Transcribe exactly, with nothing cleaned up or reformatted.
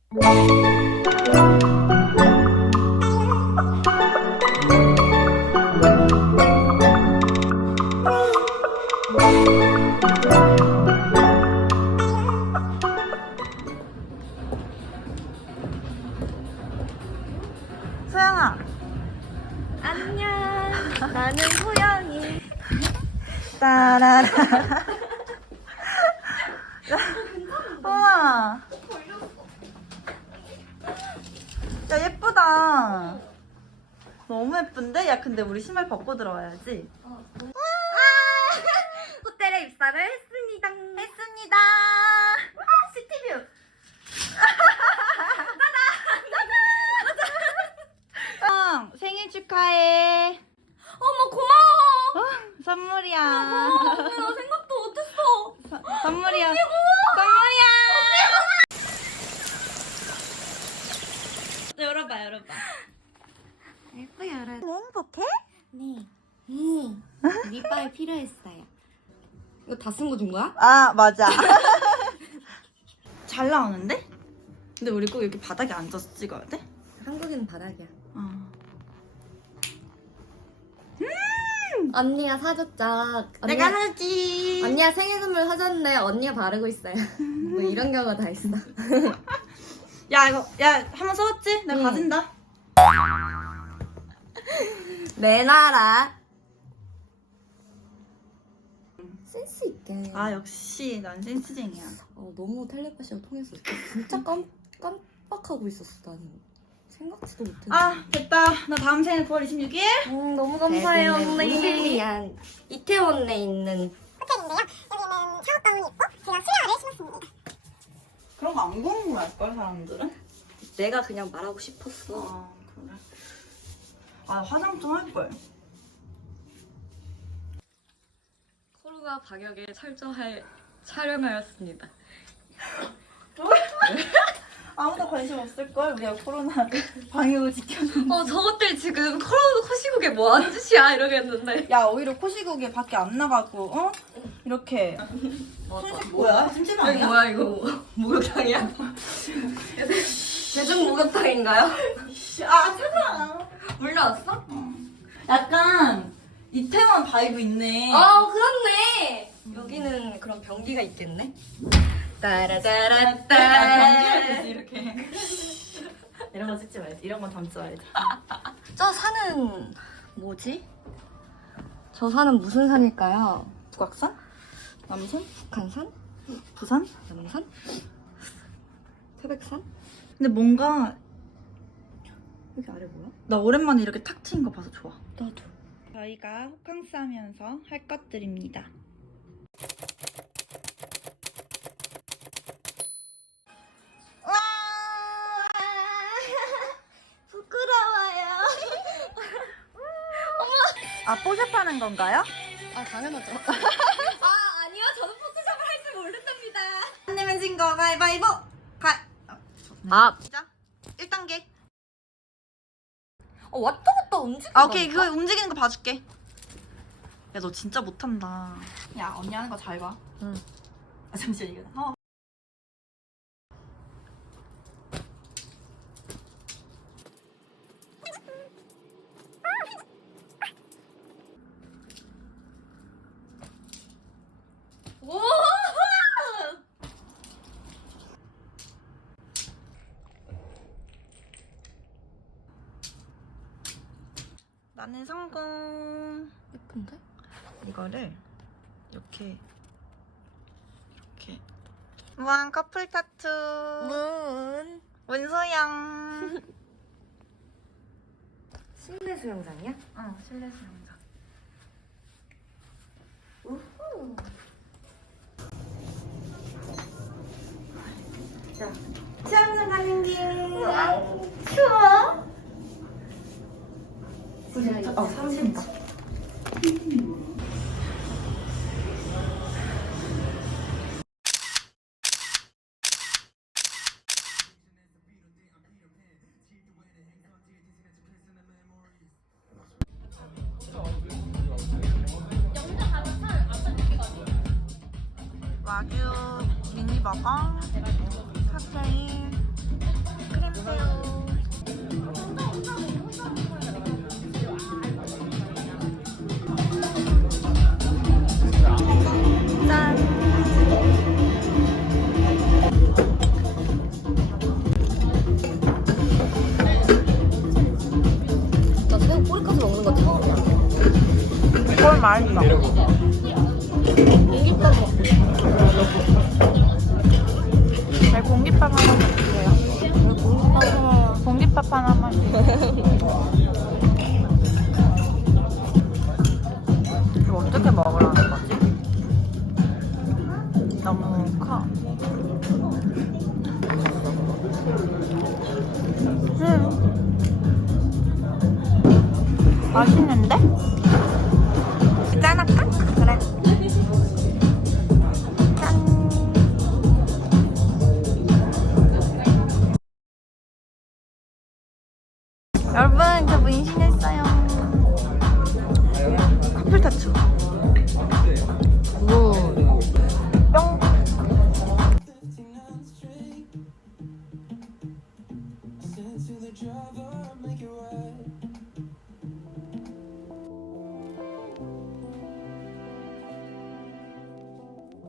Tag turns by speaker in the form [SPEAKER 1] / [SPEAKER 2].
[SPEAKER 1] 소영아.
[SPEAKER 2] 안녕. 나는 소영이.
[SPEAKER 1] 따라라. 우와. 야, 예쁘다. 너무 예쁜데? 야, 근데 우리 신발 벗고 들어와야지.
[SPEAKER 2] 어, 호텔에 입사를 했습니다.
[SPEAKER 1] 했습니다. 시티뷰. 형, 생일 축하해.
[SPEAKER 2] 어머 고마워.
[SPEAKER 1] 어, 선물이야.
[SPEAKER 2] 고마워. 나 생각도 못했어.
[SPEAKER 1] 서, 선물이야. 선물이야. 열어봐, 열어봐.
[SPEAKER 2] 예뻐 열어.
[SPEAKER 1] 행복해?
[SPEAKER 2] 네. 음. 립밤이 필요했어요. 이거 다 쓴 거 준 거야?
[SPEAKER 1] 아, 맞아. 잘 나오는데? 근데 우리 꼭 이렇게 바닥에 앉아서 찍어야 돼?
[SPEAKER 2] 한국인 바닥이야.
[SPEAKER 1] 어.
[SPEAKER 2] 언니가 사줬죠.
[SPEAKER 1] 내가 하지.
[SPEAKER 2] 언니가 생일 선물 사줬는데 언니가 바르고 있어요. 뭐 이런 경우가 다 있어.
[SPEAKER 1] 야, 이거, 야, 한번 써봤지? 내가
[SPEAKER 2] 응.
[SPEAKER 1] 가진다.
[SPEAKER 2] 내놔라. 센스 있게.
[SPEAKER 1] 아, 역시 난 센스쟁이야.
[SPEAKER 2] 어, 너무 텔레파시가 통했어. 진짜 깜, 깜빡하고 있었어 나는. 생각지도 못했어.
[SPEAKER 1] 아, 됐다. 나 다음 생일 구월 이십육일.
[SPEAKER 2] 음, 너무 감사해요
[SPEAKER 1] 네, 네,
[SPEAKER 2] 언니.
[SPEAKER 1] 무슨
[SPEAKER 2] 일이야. 이태원에 있는
[SPEAKER 3] 호텔인데요. 여기는 샤워가운이 있고 제가 수면을 신었습니다.
[SPEAKER 1] 그런 거 안 궁금할걸, 사람들은?
[SPEAKER 2] 내가 그냥 말하고 싶었어.
[SPEAKER 1] 아, 그래. 아, 화장 좀 할걸.
[SPEAKER 2] 코로나 방역에 철저할 촬영하였습니다.
[SPEAKER 1] 아무도 관심 없을걸? 우리가 코로나 방역을 지켜주는.
[SPEAKER 2] 어 저것들 지금 코로나 코시국에 뭐 하는 짓이야 이러겠는데.
[SPEAKER 1] 야, 오히려 코시국에 밖에 안 나가고, 어? 이렇게. 손식 뭐야? 찜찜
[SPEAKER 2] 여기
[SPEAKER 1] 아니야?
[SPEAKER 2] 뭐야 이거 목욕탕이야? 대중 목욕탕인가요?
[SPEAKER 1] 아, 찾아.
[SPEAKER 2] 물 나왔어?
[SPEAKER 1] 약간 이태원 바이브 있네.
[SPEAKER 2] 아 그렇네. 여기는 그럼 변기가 있겠네. 따라따라따.
[SPEAKER 1] 아, 경기를 보지, 이렇게. 이런 거 찍지 말지. 이런 건 담지 말지.
[SPEAKER 2] 저 산은 뭐지? 저 산은 무슨 산일까요?
[SPEAKER 1] 북악산? 남산?
[SPEAKER 2] 북한산?
[SPEAKER 1] 부산?
[SPEAKER 2] 남산? 태백산?
[SPEAKER 1] 근데 뭔가
[SPEAKER 2] 여기 아래 뭐야?
[SPEAKER 1] 나 오랜만에 이렇게 탁 트인 거 봐서 좋아.
[SPEAKER 2] 나도.
[SPEAKER 1] 저희가 호캉스 하면서 할 것들입니다. 와! 부끄러워요. 아, 뽀샵 하는 건가요?
[SPEAKER 2] 아 당연하죠. 아 아니요 저는 포토샵을 할 줄 모른답니다.
[SPEAKER 1] 안 내면 진 거 가위바위보! 가!
[SPEAKER 2] 아
[SPEAKER 1] 시작! 일 단계.
[SPEAKER 2] 어, 왔다 갔다 움직인다.
[SPEAKER 1] 아, 오케이. 그거 움직이는 거 봐줄게. 야, 너 진짜 못한다. 야, 언니 하는 거 잘 봐.
[SPEAKER 2] 응.
[SPEAKER 1] 아, 잠시만, 이거. 어.
[SPEAKER 2] 오!
[SPEAKER 1] 나는 성공.
[SPEAKER 2] 예쁜데?
[SPEAKER 1] 이거를 이렇게 이렇게 우와, 커플 타투.
[SPEAKER 2] 문.
[SPEAKER 1] 문소영.
[SPEAKER 2] 실내 수영장이야?
[SPEAKER 1] 어, 실내 수영장.
[SPEAKER 2] 우후.
[SPEAKER 1] 자, 수영장 가는 길.
[SPEAKER 2] 추워?
[SPEAKER 1] 어, 삼십다. 와규 미니버거, 칵테일, 맛있어.
[SPEAKER 2] 공깃밥 먹고
[SPEAKER 1] 네, 공깃밥 하나만 주세요.
[SPEAKER 2] 공깃밥
[SPEAKER 1] 공깃밥 하나만 주세요. 이거 어떻게 먹으라는 거지? 너무 커. 음. 맛있는데? 짠할까? 그래. 짠. 여러분, 저 문신했어요. 커플 타투.